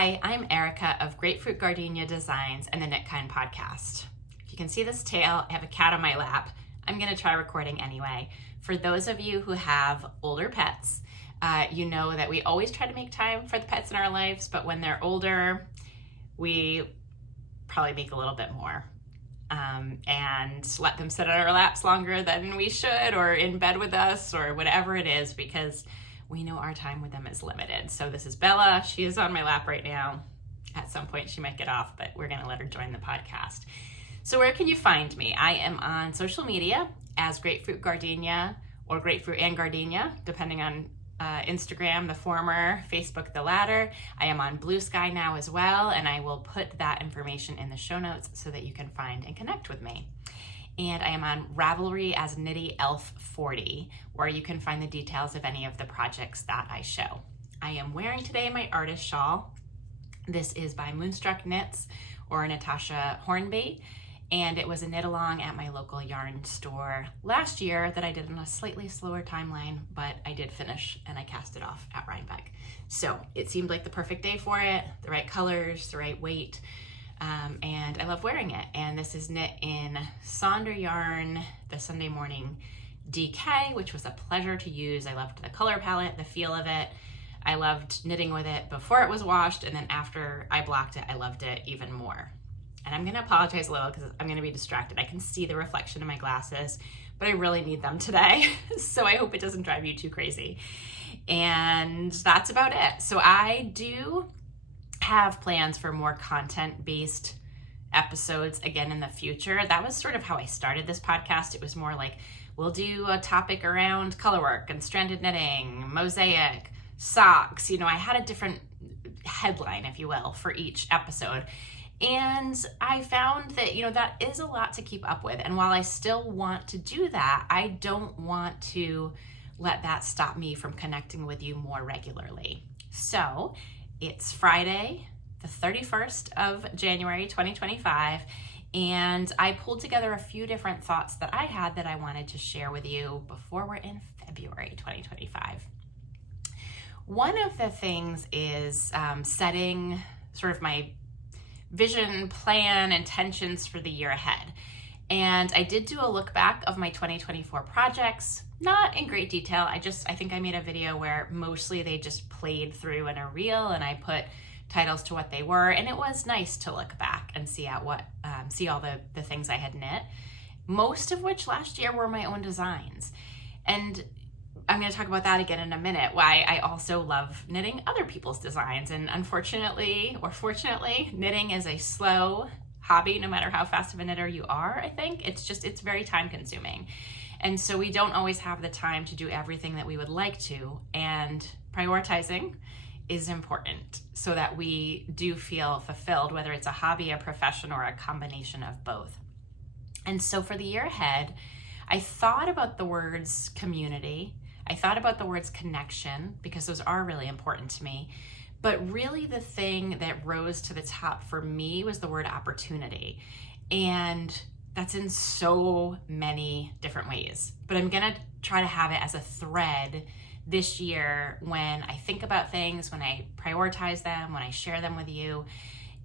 Hi, I'm Erika of Grapefruit, Gardenia Designs and the Knit Kind podcast. If you can see this tail, I have a cat on my lap. I'm going to try recording anyway. For those of you who have older pets, you know that we always try to make time for the pets in our lives, but when they're older, we probably make a little bit more and let them sit on our laps longer than we should, or in bed with us, or whatever it is, because we know our time with them is limited. So this is Bella. She is on my lap right now. At some point she might get off, but we're gonna let her join the podcast. So where can you find me? I am on social media as Grapefruit Gardenia, or Grapefruit and Gardenia, depending on Instagram, the former, Facebook, the latter. I am on Blue Sky now as well, and I will put that information in the show notes so that you can find and connect with me. And I am on Ravelry as Knitty Elf 40, where you can find the details of any of the projects that I show. I am wearing today my artist shawl. This is by Moonstruck Knits, or Natasha Hornby, and it was a knit along at my local yarn store last year that I did on a slightly slower timeline, but I did finish and I cast it off at Rhinebeck. So it seemed like the perfect day for it, the right colors, the right weight. And I love wearing it. And this is knit in Sonder yarn, the Sunday Morning DK, which was a pleasure to use. I loved the color palette, the feel of it. I loved knitting with it before it was washed, and then after I blocked it, I loved it even more. And I'm gonna apologize a little because I'm gonna be distracted. I can see the reflection in my glasses, but I really need them today. So I hope it doesn't drive you too crazy. And that's about it. So I do have plans for more content-based episodes again in the future. That was sort of how I started this podcast. It was more like, we'll do a topic around colorwork and stranded knitting, mosaic, socks. You know, I had a different headline, if you will, for each episode. And I found that, you know, that is a lot to keep up with. And while I still want to do that, I don't want to let that stop me from connecting with you more regularly. So it's Friday, the 31st of January, 2025, and I pulled together a few different thoughts that I had that I wanted to share with you before we're in February 2025. One of the things is setting sort of my vision, plan, intentions for the year ahead. And I did do a look back of my 2024 projects, not in great detail. I think I made a video where mostly they just played through in a reel and I put titles to what they were. And it was nice to look back and see all the things I had knit, most of which last year were my own designs. And I'm going to talk about that again in a minute, why I also love knitting other people's designs. And unfortunately, or fortunately, knitting is a slow hobby, no matter how fast of a knitter you are, I think. It's very time consuming. And so we don't always have the time to do everything that we would like to. And prioritizing is important so that we do feel fulfilled, whether it's a hobby, a profession, or a combination of both. And so for the year ahead, I thought about the words community. I thought about the words connection, because those are really important to me. But really the thing that rose to the top for me was the word opportunity. And that's in so many different ways. But I'm gonna try to have it as a thread this year when I think about things, when I prioritize them, when I share them with you.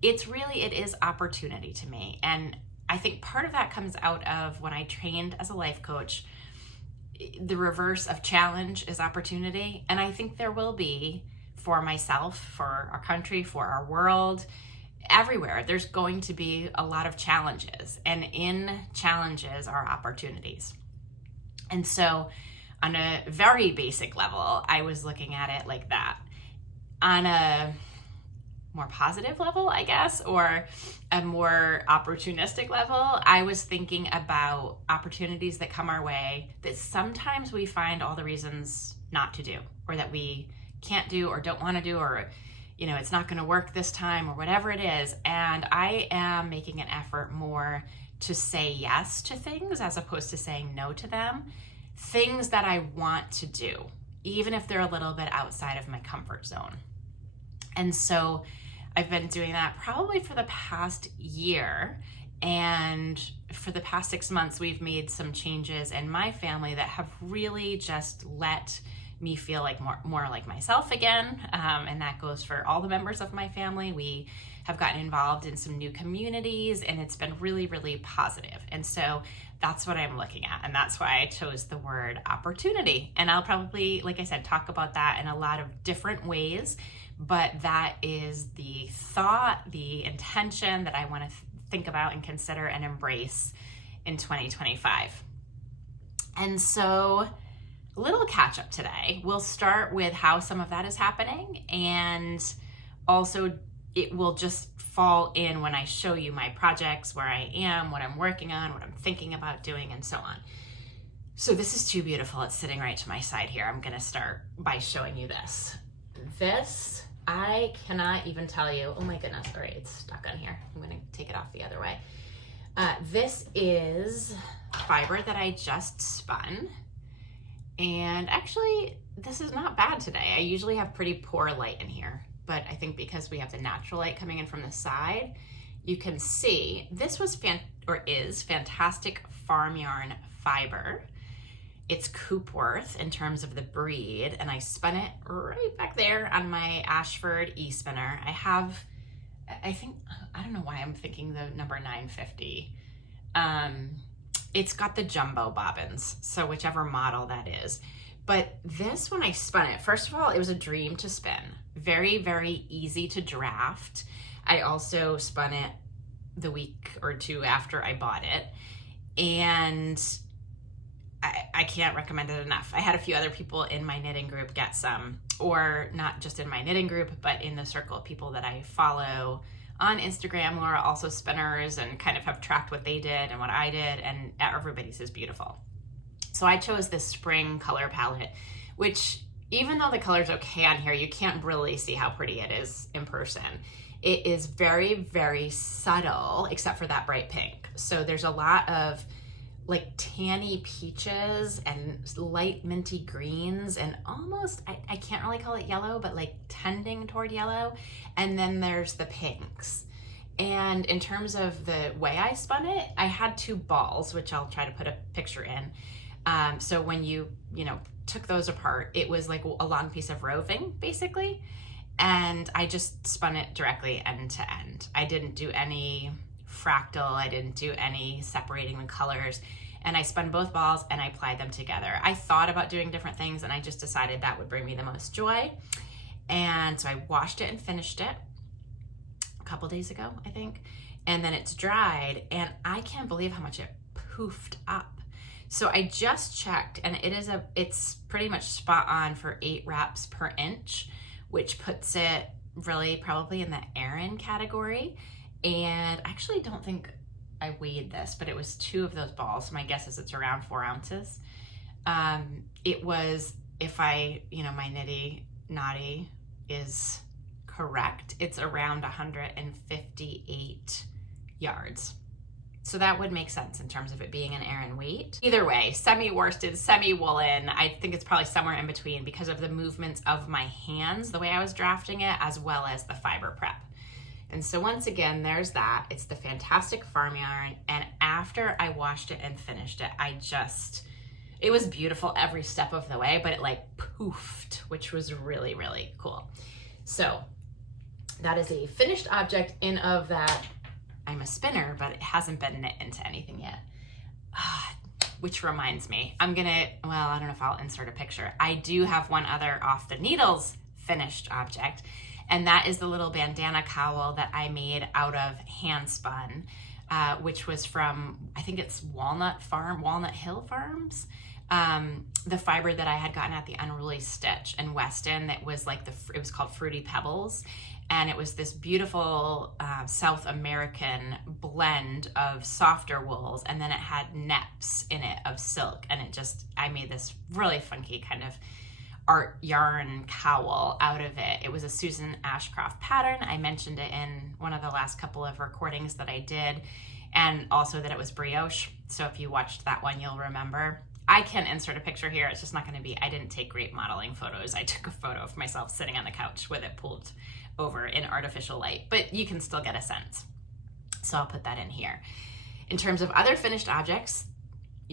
It is opportunity to me. And I think part of that comes out of when I trained as a life coach. The reverse of challenge is opportunity. And I think there will be, for myself, for our country, for our world, everywhere, there's going to be a lot of challenges. And in challenges are opportunities. And so on a very basic level, I was looking at it like that. On a more positive level, I guess, or a more opportunistic level, I was thinking about opportunities that come our way that sometimes we find all the reasons not to do, or that we can't do or don't want to do, or, you know, it's not going to work this time, or whatever it is. And I am making an effort more to say yes to things as opposed to saying no to them. Things that I want to do, even if they're a little bit outside of my comfort zone. And so I've been doing that probably for the past year. And for the past 6 months, we've made some changes in my family that have really just let me feel like more like myself again. And that goes for all the members of my family. We have gotten involved in some new communities, and it's been really, really positive. And so that's what I'm looking at. And that's why I chose the word opportunity. And I'll probably, like I said, talk about that in a lot of different ways. But that is the thought, the intention that I want to think about and consider and embrace in 2025. And so a little catch up today. We'll start with how some of that is happening, and also it will just fall in when I show you my projects, where I am, what I'm working on, what I'm thinking about doing, and so on. So this is too beautiful. It's sitting right to my side here. I'm going to start by showing you this. This, I cannot even tell you. Oh my goodness. All right, it's stuck on here. I'm going to take it off the other way. This is fiber that I just spun. And actually, this is not bad today. I usually have pretty poor light in here, but I think because we have the natural light coming in from the side, you can see this was is fantastic farm yarn fiber. It's Coopworth in terms of the breed, and I spun it right back there on my Ashford e-spinner. I don't know why I'm thinking the number 950. It's got the jumbo bobbins, so whichever model that is. But this, when I spun it, first of all, it was a dream to spin. Very, very easy to draft. I also spun it the week or two after I bought it, and I can't recommend it enough. I had a few other people in my knitting group get some, or not just in my knitting group, but in the circle of people that I follow on Instagram, who are also spinners and kind of have tracked what they did and what I did, and everybody's is beautiful. So I chose this spring color palette, which even though the color's okay on here, you can't really see how pretty it is in person. It is very, very subtle, except for that bright pink. So there's a lot of like tanny peaches and light minty greens and almost, I can't really call it yellow, but like tending toward yellow. And then there's the pinks. And in terms of the way I spun it, I had two balls, which I'll try to put a picture in. So when you took those apart, it was like a long piece of roving basically. And I just spun it directly end to end. I didn't do any fractal, I didn't do any separating the colors, and I spun both balls and I applied them together. I thought about doing different things, and I just decided that would bring me the most joy. And so I washed it and finished it a couple days ago, I think, and then it's dried, and I can't believe how much it poofed up. So I just checked, and it's pretty much spot on for 8 wraps per inch, which puts it really probably in the Aran category. And I actually don't think I weighed this, but it was 2 of those balls. My guess is it's around 4 ounces. It was, if my nitty naughty is correct, it's around 158 yards. So that would make sense in terms of it being an Aran weight. Either way, semi-worsted, semi-woolen, I think it's probably somewhere in between because of the movements of my hands, the way I was drafting it, as well as the fiber prep. And so once again, there's that. It's the fantastic farm yarn. And after I washed it and finished it, it was beautiful every step of the way, but it like poofed, which was really, really cool. So that is a finished object in of that. I'm a spinner, but it hasn't been knit into anything yet. Which reminds me, I don't know if I'll insert a picture. I do have one other off the needles finished object, and that is the little bandana cowl that I made out of Handspun, which was from, I think it's Walnut Hill Farms. The fiber that I had gotten at the Unruly Stitch in Weston that was like it was called Fruity Pebbles. And it was this beautiful South American blend of softer wools, and then it had neps in it of silk, and I made this really funky kind of art yarn cowl out of it. It was a Susan Ashcroft pattern. I mentioned it in one of the last couple of recordings that I did, and also that it was brioche. So if you watched that one, you'll remember. I can insert a picture here. It's just not going to be, I didn't take great modeling photos. I took a photo of myself sitting on the couch with it pulled over in artificial light, but you can still get a sense. So I'll put that in here. In terms of other finished objects,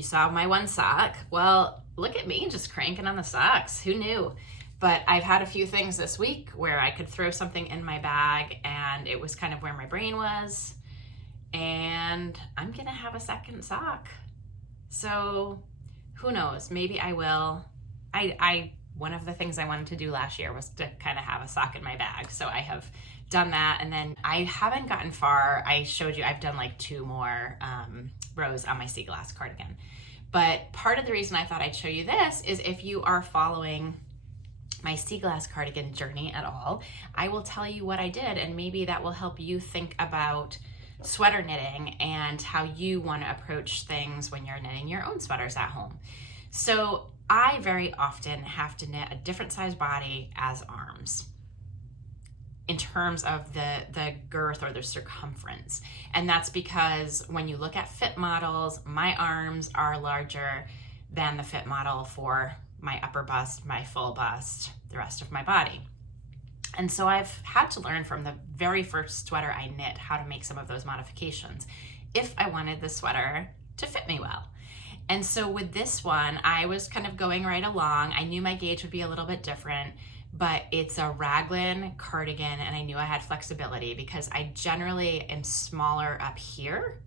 you saw my one sock. Well, look at me just cranking on the socks. Who knew? But I've had a few things this week where I could throw something in my bag and it was kind of where my brain was. And I'm gonna have a second sock. So who knows? Maybe I will. One of the things I wanted to do last year was to kind of have a sock in my bag. So I have done that, and then I haven't gotten far. I showed you I've done like 2 more rows on my sea glass cardigan. But part of the reason I thought I'd show you this is if you are following my sea glass cardigan journey at all, I will tell you what I did, and maybe that will help you think about sweater knitting and how you want to approach things when you're knitting your own sweaters at home. So I very often have to knit a different size body as arms in terms of the girth or the circumference. And that's because when you look at fit models, my arms are larger than the fit model for my upper bust, my full bust, the rest of my body. And so I've had to learn from the very first sweater I knit how to make some of those modifications if I wanted the sweater to fit me well. And so with this one, I was kind of going right along. I knew my gauge would be a little bit different, but it's a raglan cardigan, and I knew I had flexibility because I generally am smaller up here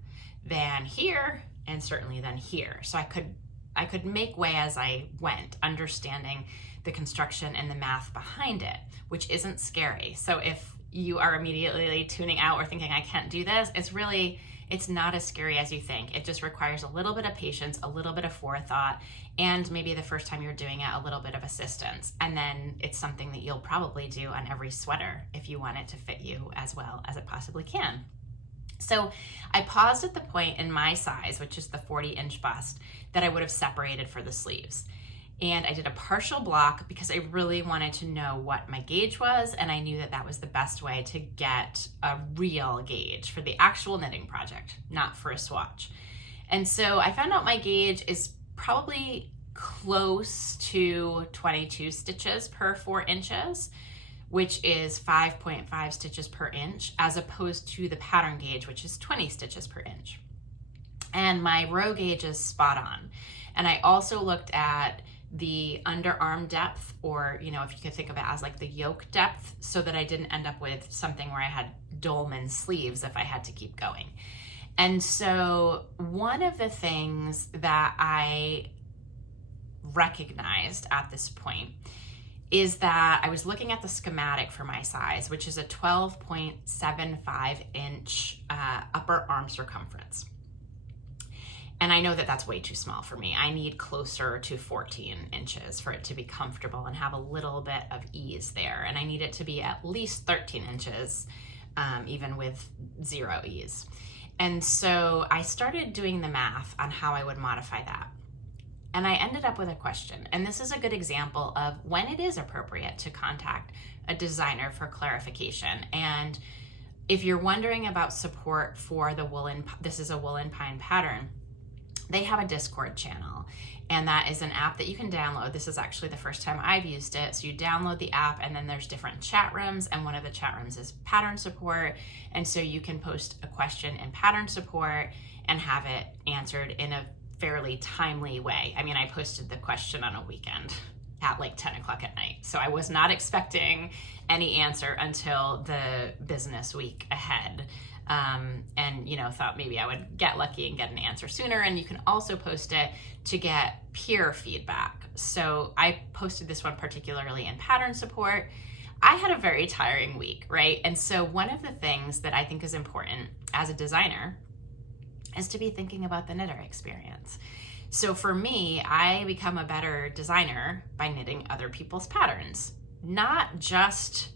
than here, and certainly than here. So I could make way as I went, understanding the construction and the math behind it, which isn't scary. So if you are immediately tuning out or thinking I can't do this, it's not as scary as you think. It just requires a little bit of patience, a little bit of forethought, and maybe the first time you're doing it, a little bit of assistance. And then it's something that you'll probably do on every sweater if you want it to fit you as well as it possibly can. So I paused at the point in my size, which is the 40-inch bust, that I would have separated for the sleeves. And I did a partial block because I really wanted to know what my gauge was, and I knew that that was the best way to get a real gauge for the actual knitting project, not for a swatch. And so I found out my gauge is probably close to 22 stitches per 4 inches, which is 5.5 stitches per inch, as opposed to the pattern gauge, which is 20 stitches per inch. And my row gauge is spot on. And I also looked at the underarm depth, or, if you could think of it as like the yoke depth, so that I didn't end up with something where I had dolman sleeves if I had to keep going. And so one of the things that I recognized at this point is that I was looking at the schematic for my size, which is a 12.75 inch upper arm circumference. And I know that that's way too small for me. I need closer to 14 inches for it to be comfortable and have a little bit of ease there. And I need it to be at least 13 inches, even with 0 ease. And so I started doing the math on how I would modify that. And I ended up with a question. And this is a good example of when it is appropriate to contact a designer for clarification. And if you're wondering about support for the woolen, this is a woolen pine pattern, they have a Discord channel, and that is an app that you can download. This is actually the first time I've used it. So you download the app, and then there's different chat rooms, and one of the chat rooms is pattern support. And so you can post a question in pattern support and have it answered in a fairly timely way. I mean, I posted the question on a weekend at like 10 o'clock at night. So I was not expecting any answer until the business week ahead. And thought maybe I would get lucky and get an answer sooner. And you can also post it to get peer feedback. So I posted this one particularly in pattern support. I had a very tiring week, right? And so one of the things that I think is important as a designer is to be thinking about the knitter experience. So for me, I become a better designer by knitting other people's patterns, not just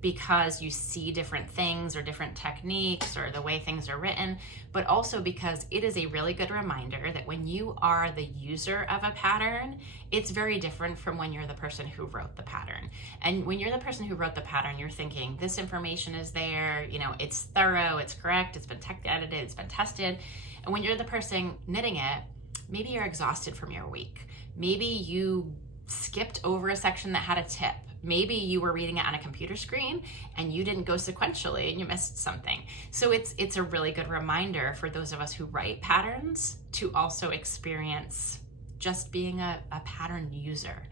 because you see different things or different techniques or the way things are written, but also because it is a really good reminder that when you are the user of a pattern, it's very different from when you're the person who wrote the pattern. And when you're the person who wrote the pattern, you're thinking this information is there, it's thorough, it's correct, it's been tech edited, it's been tested. And when you're the person knitting it, maybe you're exhausted from your week. Maybe you skipped over a section that had a tip maybe you were reading it on a computer screen and you didn't go sequentially and you missed something. So it's a really good reminder for those of us who write patterns to also experience just being a pattern user.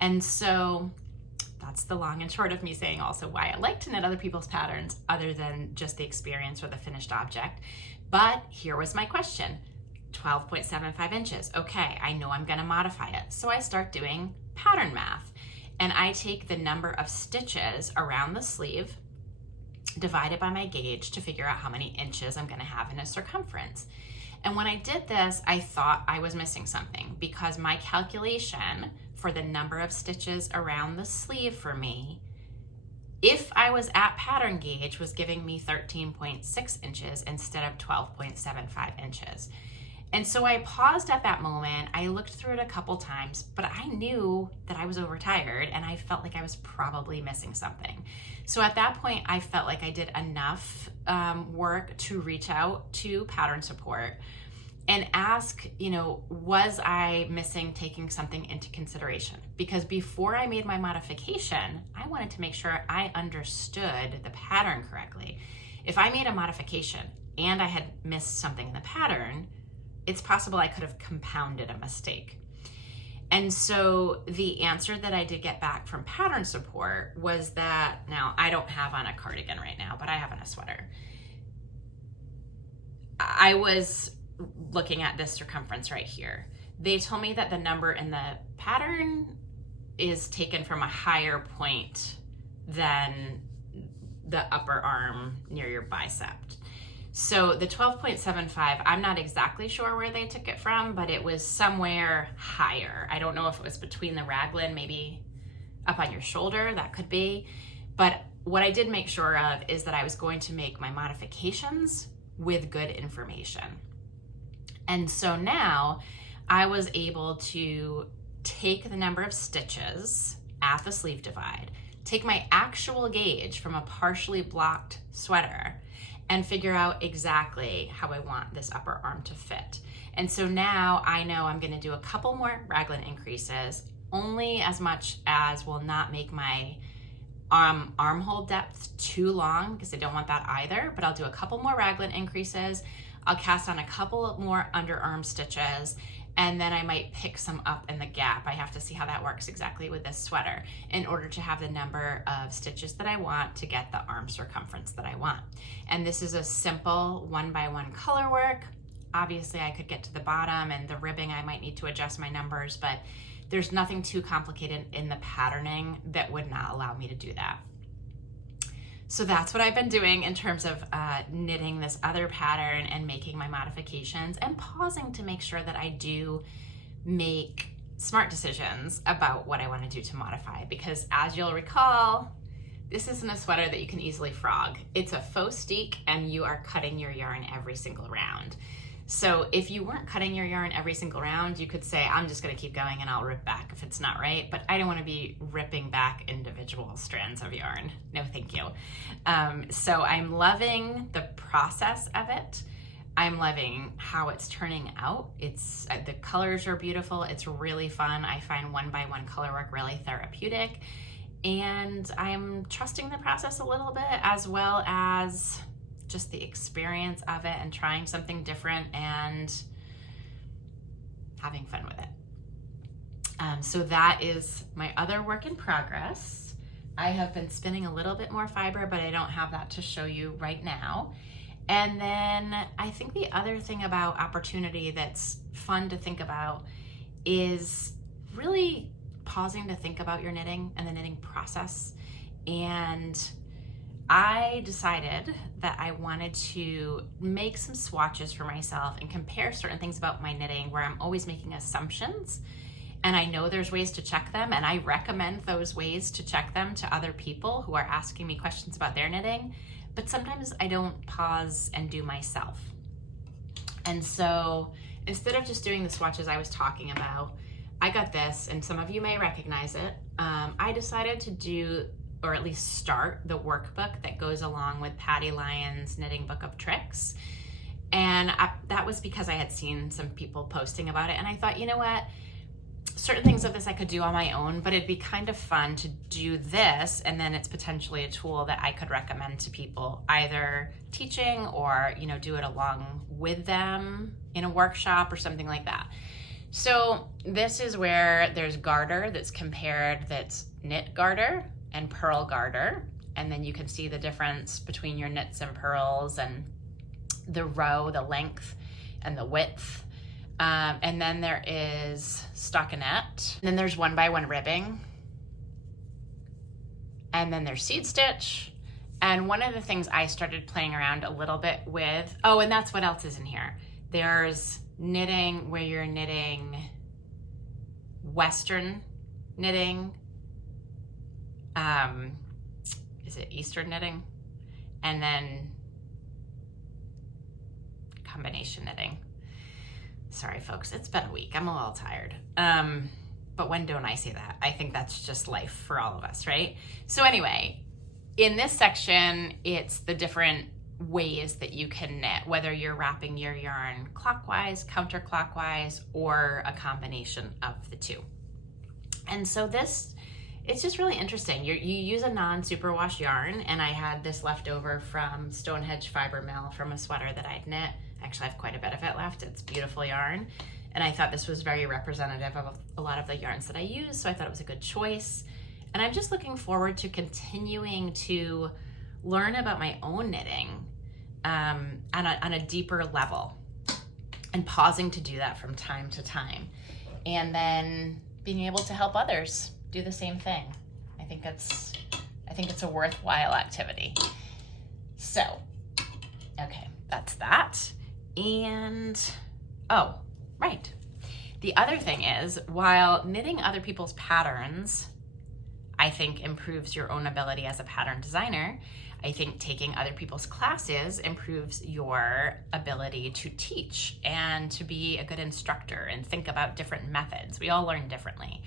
And so that's the long and short of me saying also why I like to knit other people's patterns other than just the experience or the finished object. But here was my question. 12.75 inches. Okay, I know I'm gonna modify it. So I start doing pattern math. And I take the number of stitches around the sleeve divided by my gauge to figure out how many inches I'm gonna have in a circumference. And when I did this, I thought I was missing something because my calculation for the number of stitches around the sleeve for me, if I was at pattern gauge, was giving me 13.6 inches instead of 12.75 inches. And so I paused at that moment. I looked through it a couple times, but I knew that I was overtired and I felt like I was probably missing something. So at that point, I felt like I did enough work to reach out to pattern support and ask, was I missing taking something into consideration? Because before I made my modification, I wanted to make sure I understood the pattern correctly. If I made a modification and I had missed something in the pattern, it's possible I could have compounded a mistake. And so the answer that I did get back from pattern support was that, now I don't have on a cardigan right now, but I have on a sweater. I was looking at this circumference right here. They told me that the number in the pattern is taken from a higher point than the upper arm near your bicep. So the 12.75, I'm not exactly sure where they took it from, but it was somewhere higher. I don't know if it was between the raglan, maybe up on your shoulder, that could be. But what I did make sure of is that I was going to make my modifications with good information. And so now I was able to take the number of stitches at the sleeve divide, take my actual gauge from a partially blocked sweater, and figure out exactly how I want this upper arm to fit. And so now I know I'm gonna do a couple more raglan increases, only as much as will not make my armhole depth too long, because I don't want that either, but I'll do a couple more raglan increases. I'll cast on a couple more underarm stitches, and then I might pick some up in the gap. I have to see how that works exactly with this sweater in order to have the number of stitches that I want to get the arm circumference that I want. And this is a simple 1x1 color work. Obviously I could get to the bottom and the ribbing, I might need to adjust my numbers, but there's nothing too complicated in the patterning that would not allow me to do that. So that's what I've been doing in terms of knitting this other pattern and making my modifications and pausing to make sure that I do make smart decisions about what I want to do to modify. Because as you'll recall, this isn't a sweater that you can easily frog. It's a faux steek and you are cutting your yarn every single round. So if you weren't cutting your yarn every single round, you could say, I'm just gonna keep going and I'll rip back if it's not right, but I don't wanna be ripping back individual strands of yarn. No, thank you. So I'm loving the process of it. I'm loving how it's turning out. The colors are beautiful. It's really fun. I find 1x1 color work really therapeutic. And I'm trusting the process a little bit, as well as just the experience of it and trying something different and having fun with it. So that is my other work in progress. I have been spinning a little bit more fiber, but I don't have that to show you right now. And then I think the other thing about opportunity that's fun to think about is really pausing to think about your knitting and the knitting process. And I decided that I wanted to make some swatches for myself and compare certain things about my knitting where I'm always making assumptions. And I know there's ways to check them, and I recommend those ways to check them to other people who are asking me questions about their knitting, but sometimes I don't pause and do myself. And so instead of just doing the swatches I was talking about, I got this, and some of you may recognize it. I decided to do, or at least start, the workbook that goes along with Patty Lyon's Knitting Book of Tricks. And that was because I had seen some people posting about it, and I thought, you know what? certain ththings of this I could do on my own, but it'd be kind of fun to do this, and then it's potentially a tool that I could recommend to people, either teaching or, you know, do it along with them in a workshop or something like that. So this is where there's garter that's compared, that's knit garter and purl garter. And then you can see the difference between your knits and purls and the row, the length and the width. And then there is stockinette. And then there's 1x1 ribbing. And then there's seed stitch. And one of the things I started playing around a little bit with, oh, and that's what else is in here. There's knitting where you're knitting Western knitting. Is it Eastern knitting? And then combination knitting. Sorry, folks, it's been a week. I'm a little tired. But when don't I say that? I think that's just life for all of us, right? So anyway, in this section, it's the different ways that you can knit, whether you're wrapping your yarn clockwise, counterclockwise, or a combination of the two. And so this, it's just really interesting. You use a non-superwash yarn, and I had this left over from Stonehenge Fiber Mill from a sweater that I'd knit. Actually, I have quite a bit of it left. It's beautiful yarn. And I thought this was very representative of a lot of the yarns that I use, so I thought it was a good choice. And I'm just looking forward to continuing to learn about my own knitting on a deeper level, and pausing to do that from time to time. And then being able to help others do the same thing. I think it's a worthwhile activity. So, okay, that's that. And, oh, right. The other thing is, while knitting other people's patterns, I think improves your own ability as a pattern designer, I think taking other people's classes improves your ability to teach and to be a good instructor and think about different methods. We all learn differently,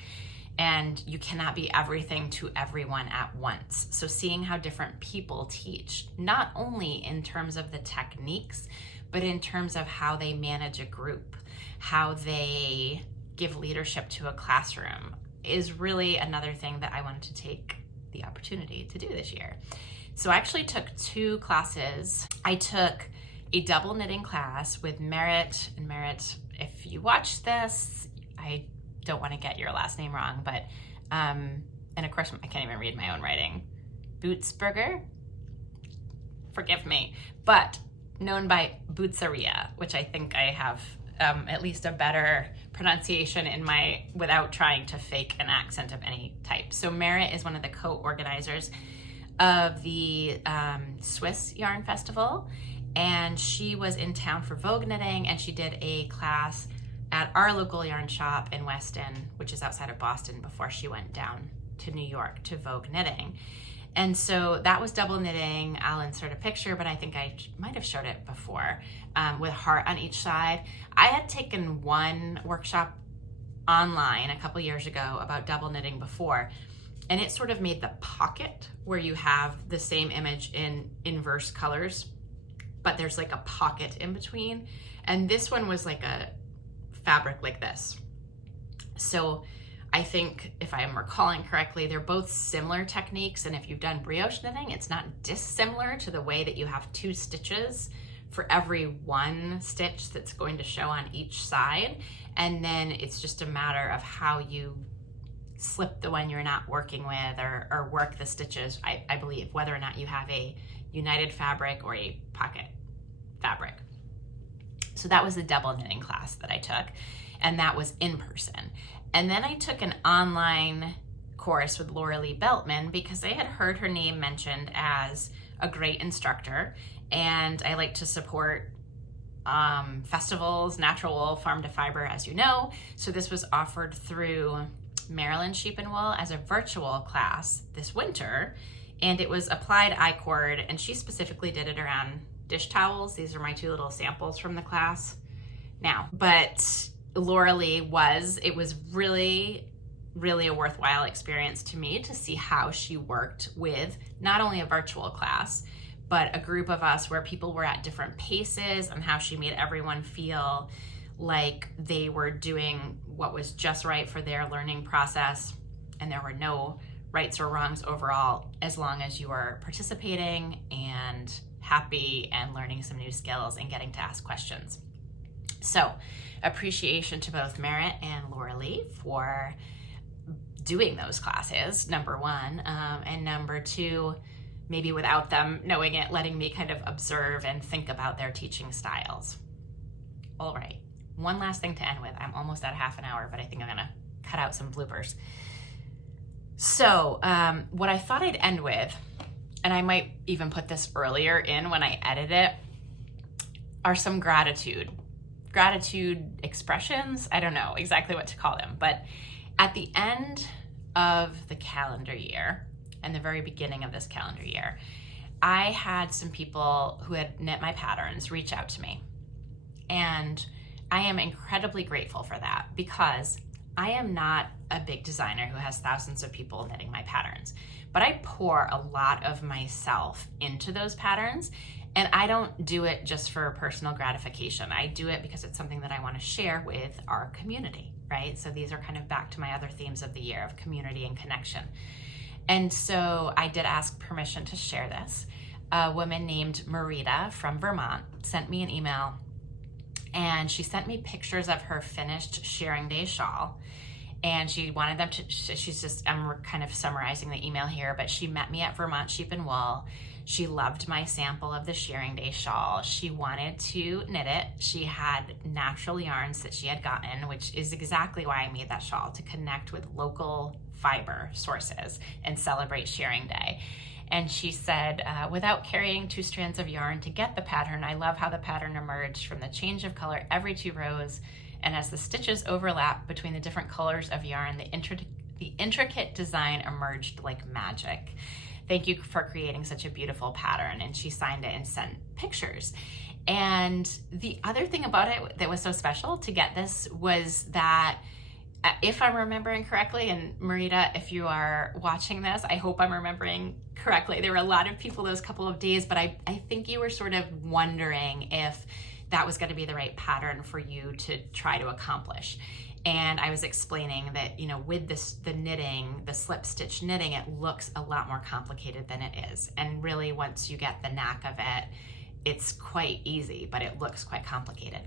and you cannot be everything to everyone at once. So seeing how different people teach, not only in terms of the techniques, but in terms of how they manage a group, how they give leadership to a classroom, is really another thing that I wanted to take the opportunity to do this year. So I actually took 2 classes. I took a double knitting class with Merit, and Merit, if you watch this, I don't want to get your last name wrong, but, and of course I can't even read my own writing, Bootsberger, forgive me, but known by Bootsaria, which I think I have at least a better pronunciation in my, without trying to fake an accent of any type. So Merit is one of the co-organizers of the Swiss Yarn Festival, and she was in town for Vogue Knitting, and she did a class at our local yarn shop in Weston, which is outside of Boston, before she went down to New York to Vogue Knitting. And so that was double knitting. I'll insert a picture, but I think I might have showed it before, with heart on each side. I had taken one workshop online a couple years ago about double knitting before, and it sort of made the pocket where you have the same image in inverse colors, but there's like a pocket in between. And this one was like a fabric like this. So I think, if I am recalling correctly, they're both similar techniques. And if you've done brioche knitting, it's not dissimilar to the way that you have 2 stitches for every 1 stitch that's going to show on each side. And then it's just a matter of how you slip the one you're not working with, or work the stitches, I believe, whether or not you have a united fabric or a pocket fabric. So that was the double knitting class that I took, and that was in person. And then I took an online course with Laura Lee Beltman because I had heard her name mentioned as a great instructor, and I like to support festivals, Natural Wool, Farm to Fiber, as you know. So this was offered through Maryland Sheep and Wool as a virtual class this winter, and it was applied I-cord, and she specifically did it around dish towels. These are my 2 little samples from the class now. But Laura Lee it was really, really a worthwhile experience to me to see how she worked with not only a virtual class, but a group of us where people were at different paces, and how she made everyone feel like they were doing what was just right for their learning process, and there were no rights or wrongs overall, as long as you are participating and happy and learning some new skills and getting to ask questions. So appreciation to both Merritt and Laura Lee for doing those classes, number one, and number two, maybe without them knowing it, letting me kind of observe and think about their teaching styles. All right, one last thing to end with. I'm almost at half an hour, but I think I'm gonna cut out some bloopers. So what I thought I'd end with, and I might even put this earlier in when I edit it, are some gratitude expressions. I don't know exactly what to call them, but at the end of the calendar year and the very beginning of this calendar year, I had some people who had knit my patterns reach out to me. And I am incredibly grateful for that, because I am not a big designer who has thousands of people knitting my patterns, but I pour a lot of myself into those patterns, and I don't do it just for personal gratification. I do it because it's something that I want to share with our community, right? So these are kind of back to my other themes of the year of community and connection. And so I did ask permission to share this. A woman named Marita from Vermont sent me an email, and she sent me pictures of her finished Shearing Day shawl. And she wanted them to, I'm kind of summarizing the email here, but she met me at Vermont Sheep and Wool. She loved my sample of the Shearing Day shawl. She wanted to knit it. She had natural yarns that she had gotten, which is exactly why I made that shawl, to connect with local fiber sources and celebrate Shearing Day. And she said, without carrying 2 strands of yarn to get the pattern, I love how the pattern emerged from the change of color every 2 rows. And as the stitches overlap between the different colors of yarn, the intricate design emerged like magic. Thank you for creating such a beautiful pattern. And she signed it and sent pictures. And the other thing about it that was so special to get this was that, if I'm remembering correctly, and Marita, if you are watching this, I hope I'm remembering correctly. There were a lot of people those couple of days, but I think you were sort of wondering if that was going to be the right pattern for you to try to accomplish. And I was explaining that, you know, with the knitting, the slip stitch knitting, it looks a lot more complicated than it is. And really, once you get the knack of it, it's quite easy, but it looks quite complicated.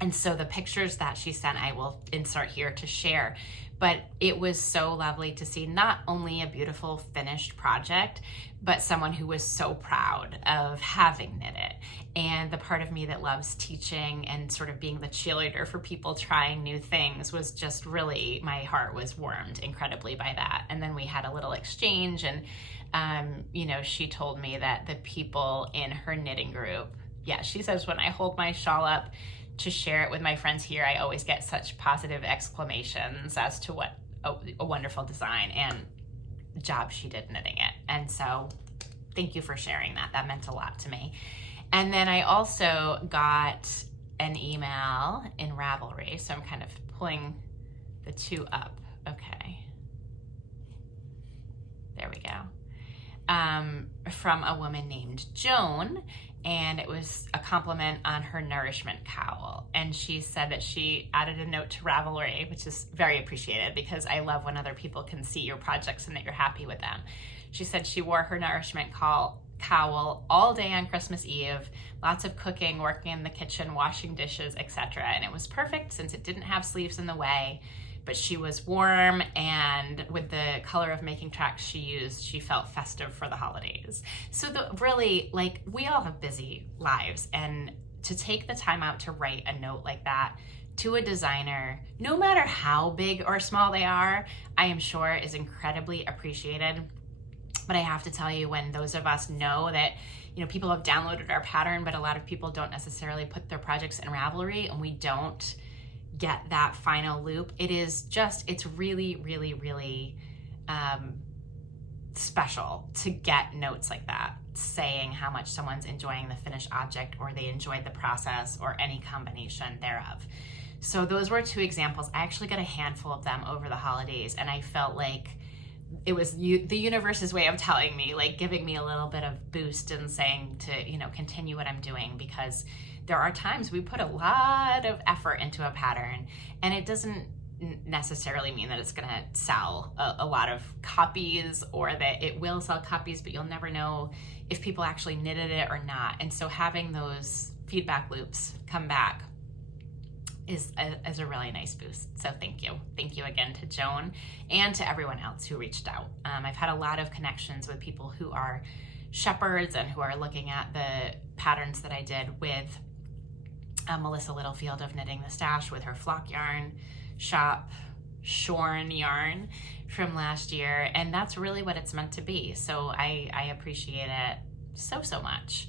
And so the pictures that she sent, I will insert here to share. But it was so lovely to see not only a beautiful finished project, but someone who was so proud of having knit it. And the part of me that loves teaching and sort of being the cheerleader for people trying new things was just really, my heart was warmed incredibly by that. And then we had a little exchange, and you know, she told me that the people in her knitting group, she says, when I hold my shawl up to share it with my friends here, I always get such positive exclamations as to what a wonderful design and job she did knitting it. And so thank you for sharing that. That meant a lot to me. And then I also got an email in Ravelry. So I'm kind of pulling the two up. Okay. There we go. From a woman named Joan. And it was a compliment on her nourishment cowl. And she said that she added a note to Ravelry, which is very appreciated, because I love when other people can see your projects and that you're happy with them. She said she wore her nourishment cowl all day on Christmas Eve, lots of cooking, working in the kitchen, washing dishes, etc. And it was perfect since it didn't have sleeves in the way, but she was warm, and with the color of making tracks she used, she felt festive for the holidays. So really, like, we all have busy lives, and to take the time out to write a note like that to a designer, no matter how big or small they are, I am sure is incredibly appreciated. But I have to tell you, when those of us know that, you know, people have downloaded our pattern, but a lot of people don't necessarily put their projects in Ravelry, and we don't get that final loop, it's really, really, really special to get notes like that saying how much someone's enjoying the finished object, or they enjoyed the process, or any combination thereof. So those were two examples. I actually got a handful of them over the holidays, and I felt like it was the universe's way of telling me, like giving me a little bit of boost and saying to, you know, continue what I'm doing, because there are times we put a lot of effort into a pattern and it doesn't necessarily mean that it's going to sell a lot of copies, or that it will sell copies, but you'll never know if people actually knitted it or not. And so having those feedback loops come back is a really nice boost. So thank you. Thank you again to Joan and to everyone else who reached out. I've had a lot of connections with people who are shepherds and who are looking at the patterns that I did with Melissa Littlefield of Knitting the Stash with her flock yarn shop, shorn yarn from last year. And that's really what it's meant to be. So I appreciate it so much.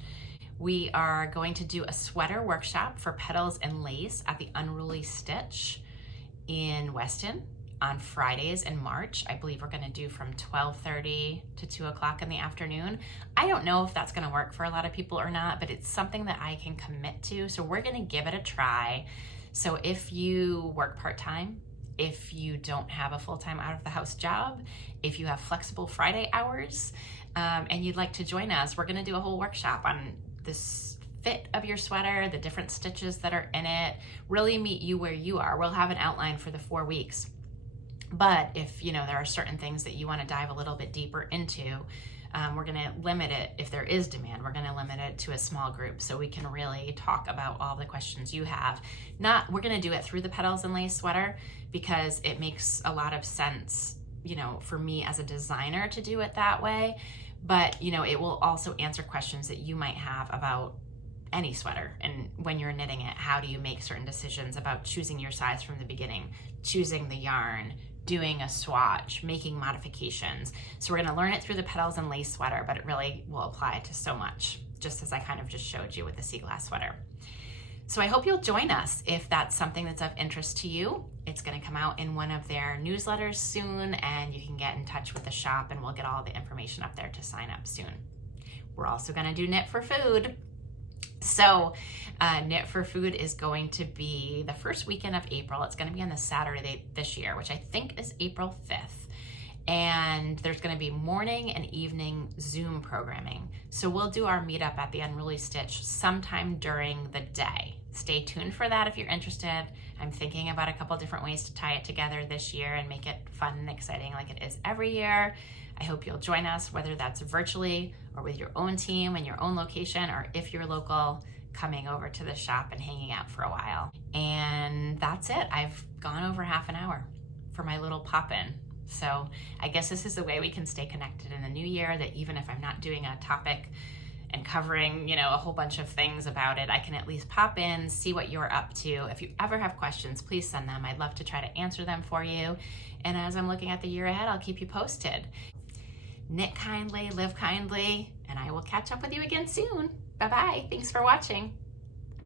We are going to do a sweater workshop for petals and lace at the Unruly Stitch in Weston on Fridays in March. I believe we're going to do from 12:30 to 2 o'clock in the afternoon. I don't know if that's going to work for a lot of people or not, but it's something that I can commit to. So we're going to give it a try. So if you work part-time, if you don't have a full-time out-of-the-house job, if you have flexible Friday hours, and you'd like to join us, we're going to do a whole workshop on this fit of your sweater, the different stitches that are in it, really meet you where you are. We'll have an outline for the 4 weeks. But if, you know, there are certain things that you want to dive a little bit deeper into, we're going to limit it. If there is demand, we're going to limit it to a small group so we can really talk about all the questions you have. We're going to do it through the Petals and Lace sweater because it makes a lot of sense, you know, for me as a designer to do it that way. But, you know, it will also answer questions that you might have about any sweater. And when you're knitting it, how do you make certain decisions about choosing your size from the beginning, choosing the yarn, doing a swatch, making modifications. So we're going to learn it through the Petals and Lace sweater, but it really will apply to so much, just as I kind of just showed you with the sea glass sweater. So I hope you'll join us if that's something that's of interest to you. It's going to come out in one of their newsletters soon, and you can get in touch with the shop and we'll get all the information up there to sign up soon. We're also going to do Knit for Food. So Knit for Food is going to be the first weekend of April. It's going to be on the Saturday this year, which I think is April 5th. And there's going to be morning and evening Zoom programming. So we'll do our meetup at the Unruly Stitch sometime during the day. Stay tuned for that if you're interested. I'm thinking about a couple different ways to tie it together this year and make it fun and exciting like it is every year. I hope you'll join us, whether that's virtually or with your own team in your own location, or if you're local, coming over to the shop and hanging out for a while. And that's it. I've gone over half an hour for my little pop-in. So I guess this is the way we can stay connected in the new year, that even if I'm not doing a topic and covering, you know, a whole bunch of things about it, I can at least pop in, see what you're up to. If you ever have questions, please send them. I'd love to try to answer them for you. And as I'm looking at the year ahead, I'll keep you posted. Knit kindly, live kindly, and I will catch up with you again soon. Bye-bye. Thanks for watching.